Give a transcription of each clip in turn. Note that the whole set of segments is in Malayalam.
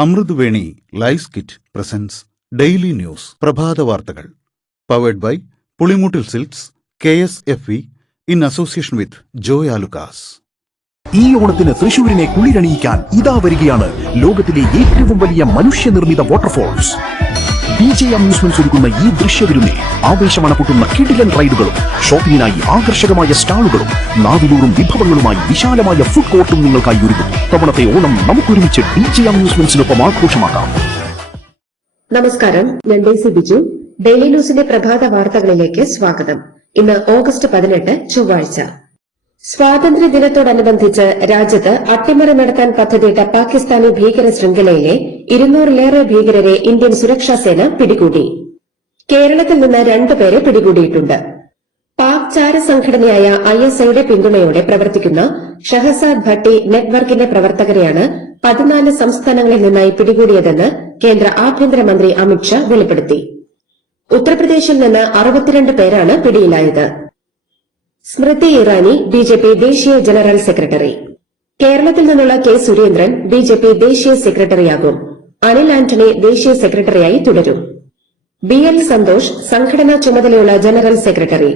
Amruthaveni lice kit presents daily news പ്രഭാത വാർത്തകൾ powered by Pulimoottil silks KSFE in association with Joy Alukkas. ഈ ഓണത്തിന് തൃശൂരിനെ കുളിരണിയിക്കാൻ ഇതാ വരികയാണ് ലോകത്തിലെ ഏറ്റവും വലിയ മനുഷ്യനിർമ്മിത വാട്ടർഫോൾസ്. DJ അമ്യൂസ്മെന്റ്സ് ഒരുക്കുന്ന ഈ ദൃശ്യവിരുന്നിൽ ആവേശമണപൊട്ടുന്ന കിടിലൻ റൈഡുകളും ഷോപ്പിംഗിനായി ആകർഷകമായ സ്റ്റാളുകളും നാവിലൂറും വിഭവങ്ങളുമായി വിശാലമായ ഫുഡ് കോർട്ടും നിങ്ങൾക്കായി ഒരുക്കുന്നു. തവണത്തെ ഓണം നമുക്കൊരുമിച്ച് DJ അമ്യൂസ്മെന്റ്സിനൊപ്പം ആഘോഷമാക്കാം. നമസ്കാരം, ഞാൻ ഡേസി ബിജു. ഡെയിലി ന്യൂസിന്റെ പ്രഭാത വാർത്തകളിലേക്ക് സ്വാഗതം. ഇന്ന് ഓഗസ്റ്റ് 18 ചൊവ്വാഴ്ച. സ്വാതന്ത്ര്യ ദിനത്തോടനുബന്ധിച്ച് രാജ്യത്ത് അട്ടിമറി നടത്താൻ പദ്ധതിയിട്ട പാകിസ്ഥാനി ഭീകര ശൃംഖലയിലെ 200-ലേറെ ഭീകരരെ ഇന്ത്യൻ സുരക്ഷാ സേന പിടികൂടി. കേരളത്തിൽ നിന്ന് 2 പേരെ പിടികൂടിയിട്ടുണ്ട്. പാക് ചാര സംഘടനയായ ISIയുടെ പിന്തുണയോടെ പ്രവർത്തിക്കുന്ന ഷഹസാദ് ഭട്ടി നെറ്റ്വർക്കിന്റെ പ്രവർത്തകരെയാണ് 14 സംസ്ഥാനങ്ങളിൽ നിന്നായി പിടികൂടിയതെന്ന് കേന്ദ്ര ആഭ്യന്തരമന്ത്രി അമിത്ഷാ വെളിപ്പെടുത്തി. ഉത്തർപ്രദേശിൽ നിന്ന് 62 പേരാണ് പിടിയിലായത്. സ്മൃതി ഇറാനി BJP ദേശീയ ജനറൽ സെക്രട്ടറി. കേരളത്തിൽ നിന്നുള്ള K സുരേന്ദ്രൻ BJP ദേശീയ സെക്രട്ടറിയാകും. അനിൽ ആന്റണി ദേശീയ സെക്രട്ടറിയായി തുടരും. BL സന്തോഷ് സംഘടനാ ചുമതലയുള്ള ജനറൽ സെക്രട്ടറി.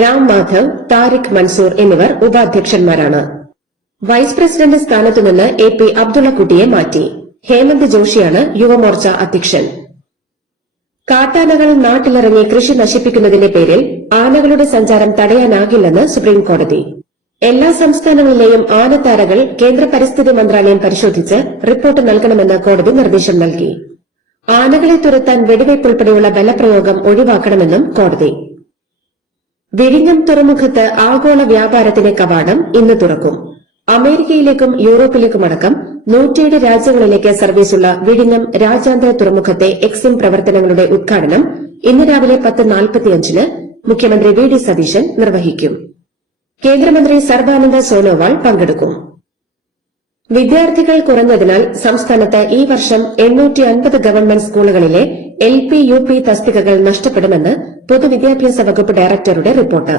രാം മാധവ്, താരിഖ് മൻസൂർ എന്നിവർ ഉപാധ്യക്ഷന്മാരാണ്. വൈസ് പ്രസിഡന്റ് സ്ഥാനത്തുനിന്ന് AP അബ്ദുള്ളക്കുട്ടിയെ മാറ്റി. ഹേമന്ത് ജോഷിയാണ് യുവമോർച്ച അധ്യക്ഷൻ. കാട്ടാനകൾ നാട്ടിലിറങ്ങി കൃഷി നശിപ്പിക്കുന്നതിന്റെ പേരിൽ ആനകളുടെ സഞ്ചാരം തടയാനാകില്ലെന്ന് സുപ്രീംകോടതി. എല്ലാ സംസ്ഥാനങ്ങളിലെയും ആനത്താരകൾ കേന്ദ്ര പരിസ്ഥിതി മന്ത്രാലയം പരിശോധിച്ച് റിപ്പോർട്ട് നൽകണമെന്ന് കോടതി നിർദ്ദേശം നൽകി. ആനകളെ തുരത്താൻ വെടിവയ്പ് ഉൾപ്പെടെയുള്ള ബലപ്രയോഗം ഒഴിവാക്കണമെന്നും കോടതി. വിഴിഞ്ഞം തുറമുഖത്ത് ആഗോള വ്യാപാരത്തിന്റെ കവാടം ഇന്ന് തുറക്കും. അമേരിക്കയിലേക്കും യൂറോപ്പിലേക്കുമടക്കം 107 രാജ്യങ്ങളിലേക്ക് സർവീസുള്ള വിഴിഞ്ഞം രാജ്യാന്തര തുറമുഖത്തെ എക്സിം പ്രവർത്തനങ്ങളുടെ ഉദ്ഘാടനം ഇന്ന് രാവിലെ 10:45 മുഖ്യമന്ത്രി VD സതീശൻ നിർവഹിക്കും. കേന്ദ്രമന്ത്രി സർബാനന്ദ സോനോവാൾ പങ്കെടുക്കും. വിദ്യാർത്ഥികൾ കുറഞ്ഞതിനാൽ സംസ്ഥാനത്ത് ഈ വർഷം 850 ഗവൺമെന്റ് സ്കൂളുകളിലെ LP UP തസ്തികകൾ നഷ്ടപ്പെടുമെന്ന് പൊതുവിദ്യാഭ്യാസ വകുപ്പ് ഡയറക്ടറുടെ റിപ്പോർട്ട്.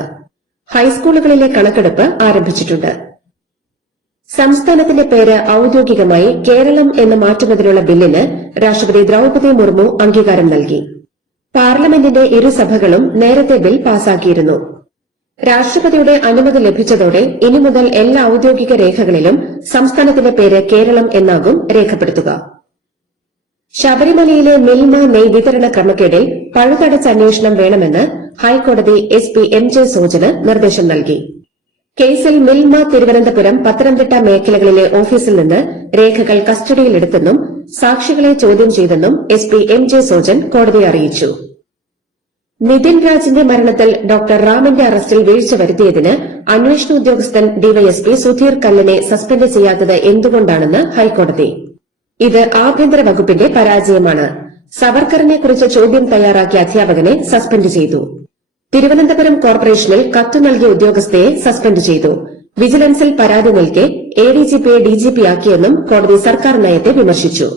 ഹൈസ്കൂളുകളിലെ കണക്കെടുപ്പ് ആരംഭിച്ചിട്ടുണ്ട്. സംസ്ഥാനത്തിന്റെ പേര് ഔദ്യോഗികമായി കേരളം എന്ന് മാറ്റുന്നതിനുള്ള ബില്ലിന് രാഷ്ട്രപതി ദ്രൌപദി മുർമു അംഗീകാരം നൽകി. പാർലമെന്റിന്റെ ഇരുസഭകളും നേരത്തെ ബിൽ പാസാക്കിയിരുന്നു. രാഷ്ട്രപതിയുടെ അനുമതി ലഭിച്ചതോടെ ഇനി മുതൽ എല്ലാ ഔദ്യോഗിക രേഖകളിലും സംസ്ഥാനത്തിന്റെ പേര് കേരളം എന്നാകും രേഖപ്പെടുത്തുക. ശബരിമലയിലെ മിൽമ നെയ് വിതരണ ക്രമക്കേടിൽ പഴുതടച്ച അന്വേഷണം വേണമെന്ന് ഹൈക്കോടതി SP MJ സോജന് നിർദ്ദേശം നൽകി. കേസിൽ മിൽമ തിരുവനന്തപുരം, പത്തനംതിട്ട മേഖലകളിലെ ഓഫീസിൽ നിന്ന് രേഖകൾ കസ്റ്റഡിയിലെടുത്തെന്നും സാക്ഷികളെ ചോദ്യം ചെയ്തെന്നും SP MJ സോജൻ കോടതിയെ അറിയിച്ചു. നിതിൻ രാജിന്റെ മരണത്തിൽ ഡോക്ടർ റാമിന്റെ അറസ്റ്റിൽ വീഴ്ച വരുത്തിയതിന് അന്വേഷണ ഉദ്യോഗസ്ഥൻ DYSP സുധീർ കല്ലിനെ സസ്പെൻഡ് ചെയ്യാത്തത് എന്തുകൊണ്ടാണെന്ന് ഹൈക്കോടതി. ഇത് ആഭ്യന്തര വകുപ്പിന്റെ പരാജയമാണ്. സവർക്കറിനെക്കുറിച്ച് ചോദ്യം തയ്യാറാക്കിയ അധ്യാപകനെ സസ്പെൻഡ് ചെയ്തു. തിരുവനന്തപുരം കോർപ്പറേഷനിൽ കത്ത് നൽകിയ ഉദ്യോഗസ്ഥയെ സസ്പെൻഡ് ചെയ്തു. വിജിലൻസിൽ പരാതി നൽകെ ADGPയെ DGP ആക്കിയെന്നും കോടതി സർക്കാർ നയത്തെ വിമർശിച്ചു.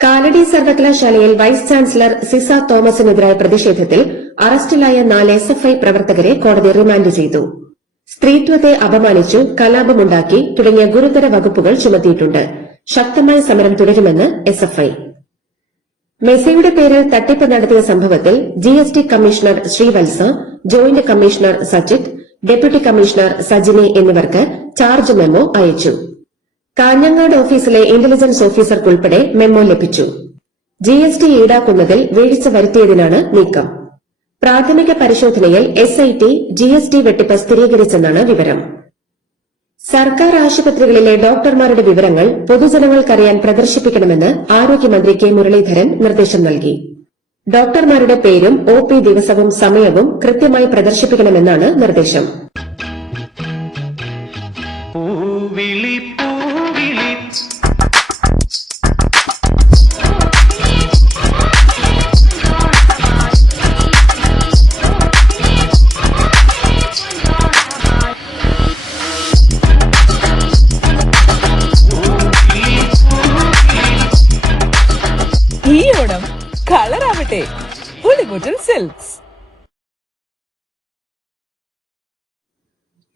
കാലടി സർവകലാശാലയിൽ വൈസ് ചാൻസലർ സിസ തോമസിനെതിരായ പ്രതിഷേധത്തിൽ അറസ്റ്റിലായ 4 SFI പ്രവർത്തകരെ കോടതി റിമാൻഡ് ചെയ്തു. സ്ത്രീത്വത്തെ അപമാനിച്ചു, കലാപമുണ്ടാക്കി തുടങ്ങിയ ഗുരുതര വകുപ്പുകൾ ചുമത്തിയിട്ടുണ്ട്. ശക്തമായ സമരം തുടരുമെന്ന് SFI. മെസ്സിയുടെ പേരിൽ തട്ടിപ്പ് നടത്തിയ സംഭവത്തിൽ GST commissioner Srivatsa, joint commissioner Sajith, deputy commissioner Sajini എന്നിവർക്ക് ചാർജ് മെമ്മോ അയച്ചു. കാഞ്ഞങ്ങാട് ഓഫീസിലെ ഇന്റലിജൻസ് ഓഫീസർക്കുൾപ്പെടെ മെമ്മോ ലഭിച്ചു. GST ഈടാക്കുന്നതിൽ വീഴ്ച വരുത്തിയതിനാണ് നീക്കം. പ്രാഥമിക പരിശോധനയിൽ SIT GST വെട്ടിപ്പ് സ്ഥിരീകരിച്ചെന്നാണ് വിവരം. സർക്കാർ ആശുപത്രികളിലെ ഡോക്ടർമാരുടെ വിവരങ്ങൾ പൊതുജനങ്ങൾക്കറിയാൻ പ്രദർശിപ്പിക്കണമെന്ന് ആരോഗ്യമന്ത്രി K മുരളീധരൻ നിർദ്ദേശം നൽകി. ഡോക്ടർമാരുടെ പേരും OP ദിവസവും സമയവും കൃത്യമായി പ്രദർശിപ്പിക്കണമെന്നാണ് നിർദ്ദേശം. ഈ ഓണം കളറാവട്ടെ പുളിമൂട്ടിൽ സിൽക്സ്.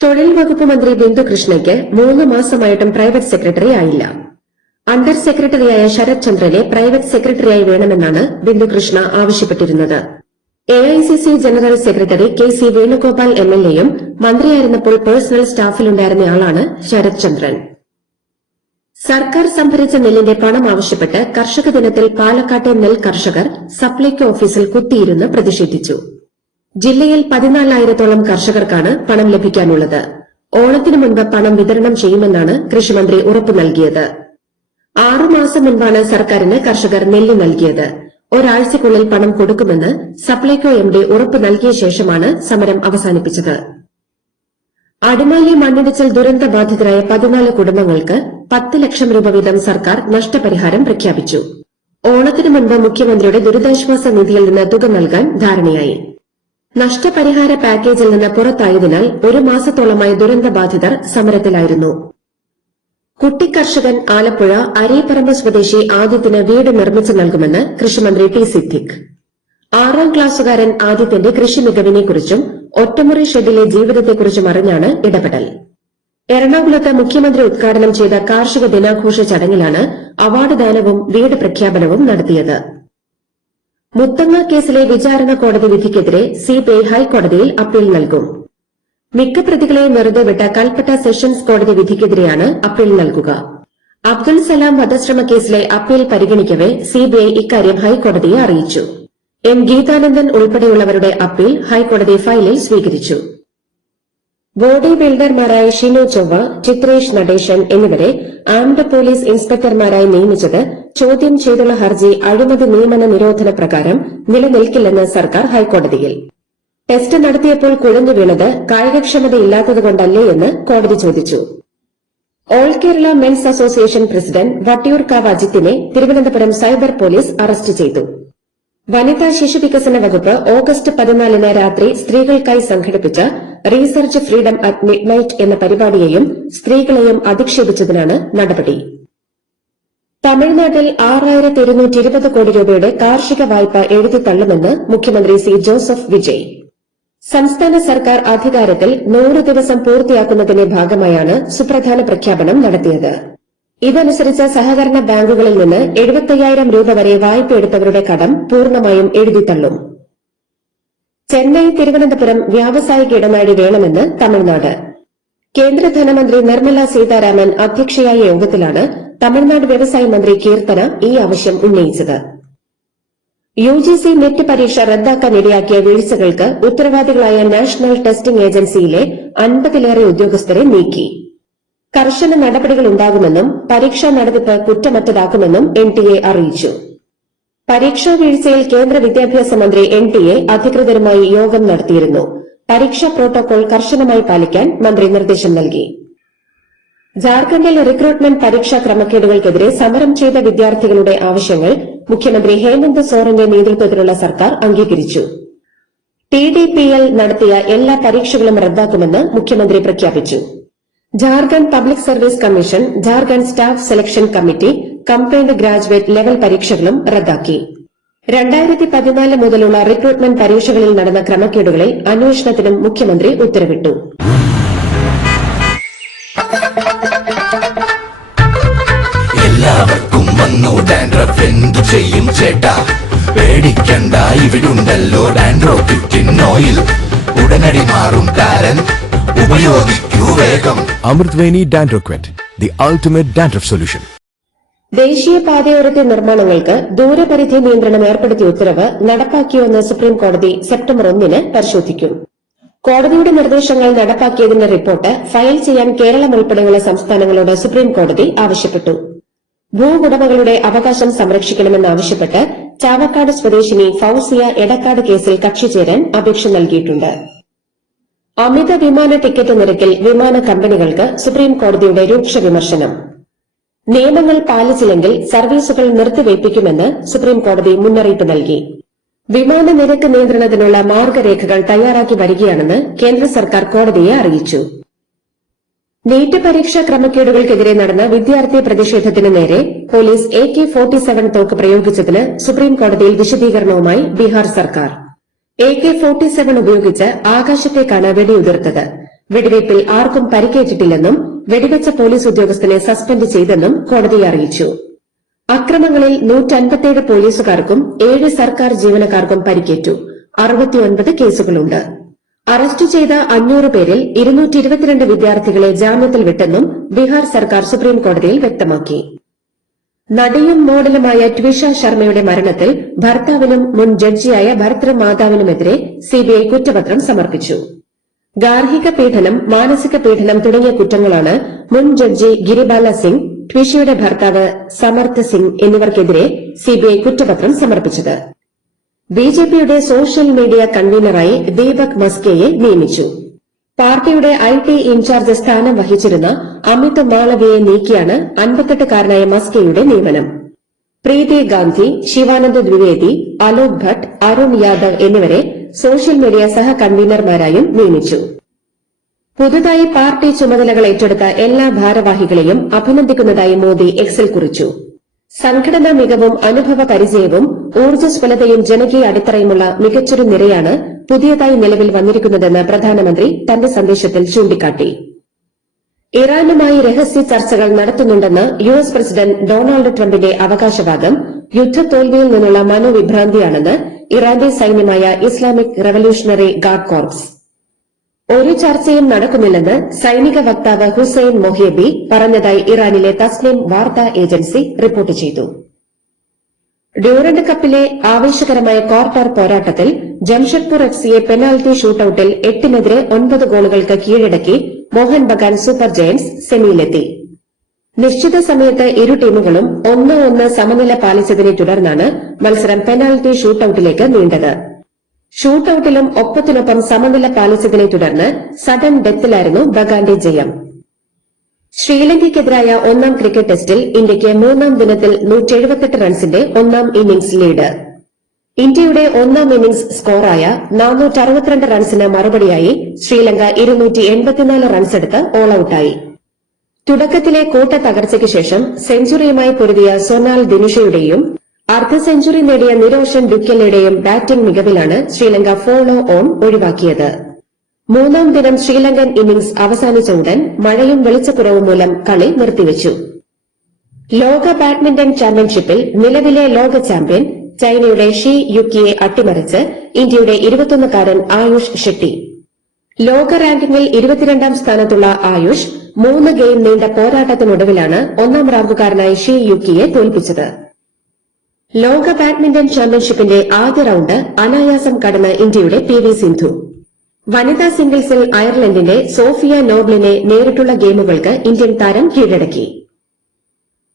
തൊഴിൽ വകുപ്പ് മന്ത്രി ബിന്ദു കൃഷ്ണയ്ക്ക് 3 മാസമായിട്ടും പ്രൈവറ്റ് സെക്രട്ടറി ആയില്ല. അണ്ടർ സെക്രട്ടറിയായ ശരത് ചന്ദ്രനെ പ്രൈവറ്റ് സെക്രട്ടറിയായി വേണമെന്നാണ് ബിന്ദുകൃഷ്ണ ആവശ്യപ്പെട്ടിരുന്നത്. AICC general secretary KC Venugopal MLAയും മന്ത്രിയായിരുന്നപ്പോൾ പേഴ്സണൽ സ്റ്റാഫിലുണ്ടായിരുന്നയാളാണ് ശരത് ചന്ദ്രൻ. സർക്കാർ സംഭരിച്ച നെല്ലിന്റെ പണം ആവശ്യപ്പെട്ട് കർഷക ദിനത്തിൽ പാലക്കാട്ടെ നെൽ കർഷകർ സപ്ലൈകോ ഓഫീസിൽ കുത്തിയിരുന്ന് പ്രതിഷേധിച്ചു. ജില്ലയിൽ 14,000-ഓളം കർഷകർക്കാണ് പണം ലഭിക്കാനുള്ളത്. ഓണത്തിനു മുൻപ് പണം വിതരണം ചെയ്യുമെന്നാണ് കൃഷിമന്ത്രി ഉറപ്പു നൽകിയത്. 6 മാസം മുൻപാണ് സർക്കാരിന് കർഷകർ നെല്ല് നൽകിയത്. ഒരാഴ്ചയ്ക്കുള്ളിൽ പണം കൊടുക്കുമെന്ന് സപ്ലൈകോ MD ഉറപ്പു നൽകിയ ശേഷമാണ് സമരം അവസാനിപ്പിച്ചത്. അടിമാലി മണ്ണിടിച്ചിൽ ദുരന്ത ബാധിതരായ 14 കുടുംബങ്ങൾക്ക് 10 ലക്ഷം രൂപ വീതം സർക്കാർ നഷ്ടപരിഹാരം പ്രഖ്യാപിച്ചു. ഓണത്തിനു മുൻപ് മുഖ്യമന്ത്രിയുടെ ദുരിതാശ്വാസ നിധിയിൽ നിന്ന് തുക നൽകാൻ ധാരണയായി. നഷ്ടപരിഹാര പാക്കേജിൽ നിന്ന് പുറത്തായതിനാൽ 1 മാസത്തോളമായി ദുരന്ത ബാധിതർ സമരത്തിലായിരുന്നു. കുട്ടിക്കർഷകൻ ആലപ്പുഴ അരീപ്പറമ്പ് സ്വദേശി ആദിത്യന് വീട് നിർമ്മിച്ചു നൽകുമെന്ന് കൃഷിമന്ത്രി T. സിദ്ദിഖ്. 6ാം ക്ലാസ്സുകാരൻ ആദിത്യന്റെ കൃഷി മികവിനെക്കുറിച്ചും ഒറ്റമുറി ഷെഡിലെ ജീവിതത്തെക്കുറിച്ചും അറിഞ്ഞാണ് ഇടപെടൽ. എറണാകുളത്ത് മുഖ്യമന്ത്രി ഉദ്ഘാടനം ചെയ്ത കാർഷിക ദിനാഘോഷ ചടങ്ങിലാണ് അവാർഡ് ദാനവും വീട് പ്രഖ്യാപനവും നടത്തിയത്. മുത്തങ്ങ കേസിലെ വിചാരണ കോടതി വിധിക്കെതിരെ CBI ഹൈക്കോടതിയിൽ അപ്പീൽ നൽകും. മിക്ക പ്രതികളെയും വെറുതെ വിട്ട കൽപ്പറ്റ സെഷൻസ് കോടതി വിധിക്കെതിരെയാണ് അപ്പീൽ നൽകുക. അബ്ദുൽ സലാം വധശ്രമ കേസിലെ അപ്പീൽ പരിഗണിക്കവെ CBI ഇക്കാര്യം ഹൈക്കോടതിയെ അറിയിച്ചു. M. ഗീതാനന്ദൻ ഉൾപ്പെടെയുള്ളവരുടെ അപ്പീൽ ഹൈക്കോടതി ഫയലിൽ സ്വീകരിച്ചു. ബോഡി ബിൽഡർമാരായ ഷിനു ചൊവ്വ, ചിത്രേഷ് നടേശൻ എന്നിവരെ ആംഡ് പോലീസ് ഇൻസ്പെക്ടർമാരായി നിയമിച്ചത് ചോദ്യം ചെയ്തുള്ള ഹർജി അഴിമതി നിയമന നിരോധന പ്രകാരം നിലനിൽക്കില്ലെന്ന് സർക്കാർ ഹൈക്കോടതിയിൽ. ടെസ്റ്റ് നടത്തിയപ്പോൾ കുഴഞ്ഞു വീണത് കായികക്ഷമതയില്ലാത്തതുകൊണ്ടല്ലേ എന്ന് കോടതി ചോദിച്ചു. All Kerala men's association president Vattiyoorkavu അജിത്തിനെ തിരുവനന്തപുരം സൈബർ പോലീസ് അറസ്റ്റ് ചെയ്തു. വനിതാ ശിശുവികസന വകുപ്പ് ഓഗസ്റ്റ് 14-ന് രാത്രി സ്ത്രീകൾക്കായി സംഘടിപ്പിച്ച റീസർച്ച് ഫ്രീഡം അറ്റ് മിഡ്നൈറ്റ് എന്ന പരിപാടിയെയും സ്ത്രീകളെയും അധിക്ഷേപിച്ചതിനാണ് നടപടി. തമിഴ്നാട്ടിൽ 6,220 കോടി രൂപയുടെ കാർഷിക വായ്പ എഴുതിത്തള്ളുമെന്ന് മുഖ്യമന്ത്രി C. ജോസഫ് വിജയ്. സംസ്ഥാന സർക്കാർ അധികാരത്തിൽ 100 ദിവസം പൂർത്തിയാക്കുന്നതിന്റെ ഭാഗമായാണ് സുപ്രധാന പ്രഖ്യാപനം നടത്തിയത്. ഇതനുസരിച്ച് സഹകരണ ബാങ്കുകളിൽ നിന്ന് 75,000 രൂപ വരെ വായ്പയെടുത്തവരുടെ കടം പൂർണ്ണമായും എഴുതിത്തള്ളും. ചെന്നൈ തിരുവനന്തപുരം വ്യാവസായിക ഇടനാഴി വേണമെന്ന് തമിഴ്നാട്. കേന്ദ്ര ധനമന്ത്രി നിർമ്മല സീതാരാമൻ അധ്യക്ഷയായ യോഗത്തിലാണ് തമിഴ്നാട് വ്യവസായ മന്ത്രി കീർത്തന ഈ ആവശ്യം ഉന്നയിച്ചത്. UGC നെറ്റ് പരീക്ഷ റദ്ദാക്കാനിടയാക്കിയ വീഴ്ചകൾക്ക് ഉത്തരവാദികളായ നാഷണൽ ടെസ്റ്റിംഗ് ഏജൻസിയിലെ 50-ലേറെ ഉദ്യോഗസ്ഥരെ നീക്കി. കർശന നടപടികളുണ്ടാകുമെന്നും പരീക്ഷാ നടത്തിപ്പ് കുറ്റമറ്റതാക്കുമെന്നും NTA അറിയിച്ചു. പരീക്ഷാ വീഴ്ചയിൽ കേന്ദ്ര വിദ്യാഭ്യാസ മന്ത്രി NTA അധികൃതരുമായി യോഗം നടത്തിയിരുന്നു. പരീക്ഷാ പ്രോട്ടോകോൾ കർശനമായി പാലിക്കാൻ മന്ത്രി നിർദ്ദേശം നൽകി. ജാർഖണ്ഡിൽ റിക്രൂട്ട്മെന്റ് പരീക്ഷാ ക്രമക്കേടുകൾക്കെതിരെ സമരം ചെയ്ത വിദ്യാർത്ഥികളുടെ ആവശ്യങ്ങൾ മുഖ്യമന്ത്രി ഹേമന്ത് സോറന്റെ നേതൃത്വത്തിലുള്ള സർക്കാർ അംഗീകരിച്ചു. TDPL നടത്തിയ എല്ലാ പരീക്ഷകളും റദ്ദാക്കുമെന്ന് മുഖ്യമന്ത്രി പ്രഖ്യാപിച്ചു. Jharkhand public service commission, Jharkhand staff selection committee, combined graduate level പരീക്ഷകളും റദ്ദാക്കി. 2014 മുതലുള്ള റിക്രൂട്ട്മെന്റ് പരീക്ഷകളിൽ നടന്ന ക്രമക്കേടുകളിൽ അന്വേഷണത്തിനും മുഖ്യമന്ത്രി ഉത്തരവിട്ടു. എല്ലാവർക്കും വന്നു ഡാൻഡ്രഫ്, എന്തു ചെയ്യും ചേട്ടാ? പേടിക്കണ്ട, ഇവിടുണ്ടല്ലോ ഡാൻഡ്രോഫിറ്റിൻ ഓയിൽ. ഉടനടി മാറും താരൻ, ഉപയോഗിക്കൂ വേഗം. അമൃത്വേനി ഡാൻഡ്രോക്വെറ്റ്, ദി അൾട്ടിമേറ്റ് ഡാൻഡ്രഫ് സൊല്യൂഷൻ. ദേശീയ പാതയോരത്തെ നിർമ്മാണങ്ങൾക്ക് ദൂരപരിധി നിയന്ത്രണം ഏർപ്പെടുത്തിയ ഉത്തരവ് നടപ്പാക്കിയോയെന്ന് സുപ്രീംകോടതി സെപ്റ്റംബർ 1-ന് പരിശോധിക്കും. കോടതിയുടെ നിർദ്ദേശങ്ങൾ നടപ്പാക്കിയതിന്റെ റിപ്പോർട്ട് ഫയൽ ചെയ്യാൻ കേരളം ഉൾപ്പെടെയുള്ള സംസ്ഥാനങ്ങളോട് സുപ്രീംകോടതി ആവശ്യപ്പെട്ടു. ഭൂവുടമകളുടെ അവകാശം സംരക്ഷിക്കണമെന്നാവശ്യപ്പെട്ട് ചാവക്കാട് സ്വദേശിനി ഫൌസിയ എടക്കാട് കേസിൽ കക്ഷി ചേരാൻ അപേക്ഷ നൽകിയിട്ടുണ്ട്. അമിത വിമാന ടിക്കറ്റ് നിരക്കിൽ വിമാന കമ്പനികൾക്ക് സുപ്രീംകോടതിയുടെ രൂക്ഷ വിമർശനം. നിയമങ്ങൾ പാലിച്ചില്ലെങ്കിൽ സർവീസുകൾ നിർത്തിവയ്പ്പിക്കുമെന്ന് സുപ്രീംകോടതി മുന്നറിയിപ്പ് നൽകി. വിമാന നിരക്ക് നിയന്ത്രണത്തിനുള്ള മാർഗരേഖകൾ തയ്യാറാക്കി വരികയാണെന്ന് കേന്ദ്ര സർക്കാർ കോടതിയെ അറിയിച്ചു. നീറ്റ് പരീക്ഷാ ക്രമക്കേടുകൾക്കെതിരെ നടന്ന വിദ്യാർത്ഥി പ്രതിഷേധത്തിന് നേരെ പോലീസ് AK-47 തോക്ക് പ്രയോഗിച്ചതിന് സുപ്രീംകോടതിയിൽ വിശദീകരണവുമായി ബീഹാർ സർക്കാർ. AK-47 ഉപയോഗിച്ച് ആകാശത്തേക്കാണ് വെടിയുതിർത്തത്. വെടിവയ്പിൽ ആർക്കും പരിക്കേറ്റിട്ടില്ലെന്നും വെടിവെച്ച പോലീസ് ഉദ്യോഗസ്ഥനെ സസ്പെൻഡ് ചെയ്തെന്നും കോടതിയെ അറിയിച്ചു. അക്രമങ്ങളിൽ 157 പോലീസുകാർക്കും 7 സർക്കാർ ജീവനക്കാർക്കും പരിക്കേറ്റു. 69 കേസുകളുണ്ട്. അറസ്റ്റ് ചെയ്ത 500 പേരിൽ 222 വിദ്യാർത്ഥികളെ ജാമ്യത്തിൽ വിട്ടെന്നും ബീഹാർ സർക്കാർ സുപ്രീംകോടതിയിൽ വ്യക്തമാക്കി. നടിയും മോഡലുമായ ട്വിഷ ശർമ്മയുടെ മരണത്തിൽ ഭർത്താവിനും മുൻ ജഡ്ജിയായ ഭർത്തൃമാതാവിനുമെതിരെ സിബിഐ കുറ്റപത്രം സമർപ്പിച്ചു. ഗാർഹിക പീഡനം, മാനസിക പീഡനം തുടങ്ങിയ കുറ്റങ്ങളാണ് മുൻ ജഡ്ജി ഗിരിബാല സിംഗ്, ട്വിഷയുടെ ഭർത്താവ് സമർത്ഥ് സിംഗ് എന്നിവർക്കെതിരെ സിബിഐ കുറ്റപത്രം സമർപ്പിച്ചത്. ബിജെപിയുടെ സോഷ്യൽ മീഡിയ കൺവീനറായി ദീപക് മസ്കെയെ നിയമിച്ചു. പാർട്ടിയുടെ IT ഇൻചാർജ് സ്ഥാനം വഹിച്ചിരുന്ന അമിത് മാളവിയെ നീക്കിയാണ് 58-കാരനായ മസ്കെയുടെ നിയമനം. പ്രീതി ഗാന്ധി, ശിവാനന്ദ് ദ്വിവേദി, അലോക് ഭട്ട്, അരുൺ യാദവ് എന്നിവരെ സോഷ്യൽ മീഡിയ സഹ കൺവീനർമാരായും നിയമിച്ചു. പുതുതായി പാർട്ടി ചുമതലകൾ ഏറ്റെടുത്ത എല്ലാ ഭാരവാഹികളെയും അഭിനന്ദിക്കുന്നതായി മോദി എക്സിൽ കുറിച്ചു. സംഘടനാ മികവും അനുഭവ പരിചയവും ഊർജ്ജസ്വലതയും ജനകീയ അടിത്തറയുമുള്ള മികച്ചൊരു നിരയാണ് പുതിയതായി നിലവിൽ വന്നിരിക്കുന്നതെന്ന് പ്രധാനമന്ത്രി തന്റെ സന്ദേശത്തിൽ ചൂണ്ടിക്കാട്ടി. ഇറാനുമായി രഹസ്യ ചർച്ചകൾ നടത്തുന്നുണ്ടെന്ന് US പ്രസിഡന്റ് ഡൊണാൾഡ് ട്രംപിന്റെ അവകാശവാദം യുദ്ധത്തോൽവിയിൽ നിന്നുള്ള മനോവിഭ്രാന്തിയാണെന്ന് ഇറാന്റെ സൈന്യമായ ഇസ്ലാമിക് റവല്യൂഷണറി ഗാർഡ് കോർപ്സ്. ഒരു ചർച്ചയും നടക്കുന്നില്ലെന്ന് സൈനിക വക്താവ് ഹുസൈൻ മൊഹേബി പറഞ്ഞതായി ഇറാനിലെ തസ്നിം വാർത്താ ഏജൻസി റിപ്പോർട്ട് ചെയ്തു. ഡ്യൂറന്റ് കപ്പിലെ ആവേശകരമായ ക്വാർട്ടർ പോരാട്ടത്തിൽ ജംഷഡ്പൂർ FCയെ പെനാൽറ്റി ഷൂട്ടൌട്ടിൽ 8-നെതിരെ 9 ഗോളുകൾക്ക് കീഴടക്കി മോഹൻ ബഗാൻ സൂപ്പർ ജയന്റ്സ് സെമിയിലെത്തി. നിശ്ചിത സമയത്ത് ഇരു ടീമുകളും 1-1 സമനില പാലിച്ചതിനെ തുടർന്നാണ് മത്സരം പെനാൽറ്റി ഷൂട്ടൌട്ടിലേക്ക് നീണ്ടത്. ഷൂട്ടൌട്ടിലും ഒപ്പത്തിനൊപ്പം സമനില പാലിച്ചതിനെ തുടർന്ന് സഡൻ ഡെത്തിലായിരുന്നു ബഗാന്റെ ജയം. ശ്രീലങ്കയ്ക്കെതിരായ 1-ാം ക്രിക്കറ്റ് ടെസ്റ്റിൽ ഇന്ത്യയ്ക്ക് 3-ാം ദിനത്തിൽ 178 റൺസിന്റെ 1-ാം ഇന്നിംഗ്സ് ലീഡ്. ഇന്ത്യയുടെ 1-ാം ഇന്നിംഗ്സ് സ്കോറായ 462 റൺസിന് മറുപടിയായി ശ്രീലങ്ക 284 റൺസെടുത്ത് ഓൾ ഔട്ടായി. തുടക്കത്തിലെ കൂട്ട തകർച്ചയ്ക്ക് ശേഷം സെഞ്ചുറിയുമായി പൊരുതിയ സൊനാൽ ദിനുഷയുടെയും അർദ്ധ സെഞ്ചുറി നേടിയ നിരോഷൻ ഡുക്കലയുടെയും ബാറ്റിംഗ് മികവിലാണ് ശ്രീലങ്ക ഫോളോ ഓൺ ഒഴിവാക്കിയത്. 3-ാം ദിനം ശ്രീലങ്കൻ ഇന്നിംഗ്സ് അവസാനിച്ച ഉടൻ മഴയും വെളിച്ചക്കുറവും മൂലം കളി നിർത്തിവച്ചു. ലോക ബാഡ്മിന്റൺ ചാമ്പ്യൻഷിപ്പിൽ നിലവിലെ ലോക ചാമ്പ്യൻ ചൈനയുടെ ഷി യുക്കിയെ അട്ടിമറിച്ച് ഇന്ത്യയുടെ 21-കാരൻ ആയുഷ് ഷെട്ടി. ലോക റാങ്കിങ്ങിൽ 22-ാം സ്ഥാനത്തുള്ള ആയുഷ് 3 ഗെയിം നീണ്ട പോരാട്ടത്തിനൊടുവിലാണ് 1-ാം റാങ്കുകാരനായ ഷി യുക്കിയെ തോൽപ്പിച്ചത്. ലോക ബാഡ്മിന്റൺ ചാമ്പ്യൻഷിപ്പിന്റെ ആദ്യ റൌണ്ട് അനായാസം കടന്ന് ഇന്ത്യയുടെ PV സിന്ധു. വനിതാ സിംഗിൾസിൽ അയർലൻഡിന്റെ സോഫിയ നോബ്ലിനെ നേരിട്ടുള്ള ഗെയിമുകൾക്ക് ഇന്ത്യൻ താരം കീഴടക്കി.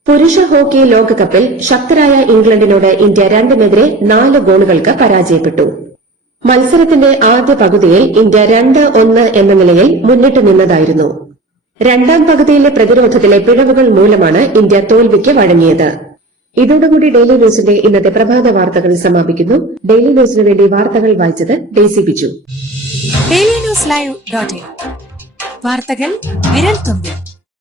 പുരുഷ ഹോക്കി ലോകകപ്പിൽ ശക്തരായ ഇംഗ്ലണ്ടിനോട് ഇന്ത്യ 2-നെതിരെ 4 ഗോളുകൾക്ക് പരാജയപ്പെട്ടു. മത്സരത്തിന്റെ ആദ്യ പകുതിയിൽ ഇന്ത്യ 2-1 എന്ന നിലയിൽ മുന്നിട്ട് നിന്നതായിരുന്നു. 2-ാം പകുതിയിലെ പ്രതിരോധത്തിലെ പിഴവുകൾ മൂലമാണ് ഇന്ത്യ തോൽവിക്ക് വഴങ്ങിയത്. ഇതോടുകൂടി ഡെയിലി ന്യൂസിന്റെ ഇന്നത്തെ പ്രഭാത വാർത്തകൾ സമാപിക്കുന്നു. ഡെയിലി ന്യൂസിന് വേണ്ടി വാർത്തകൾ വായിച്ചത് ഡെയ്സി ബിജു. ഡെയിലി ന്യൂസ് ലൈവ്.in വാർത്തകൾ വിരൽ തുമ്പിൽ.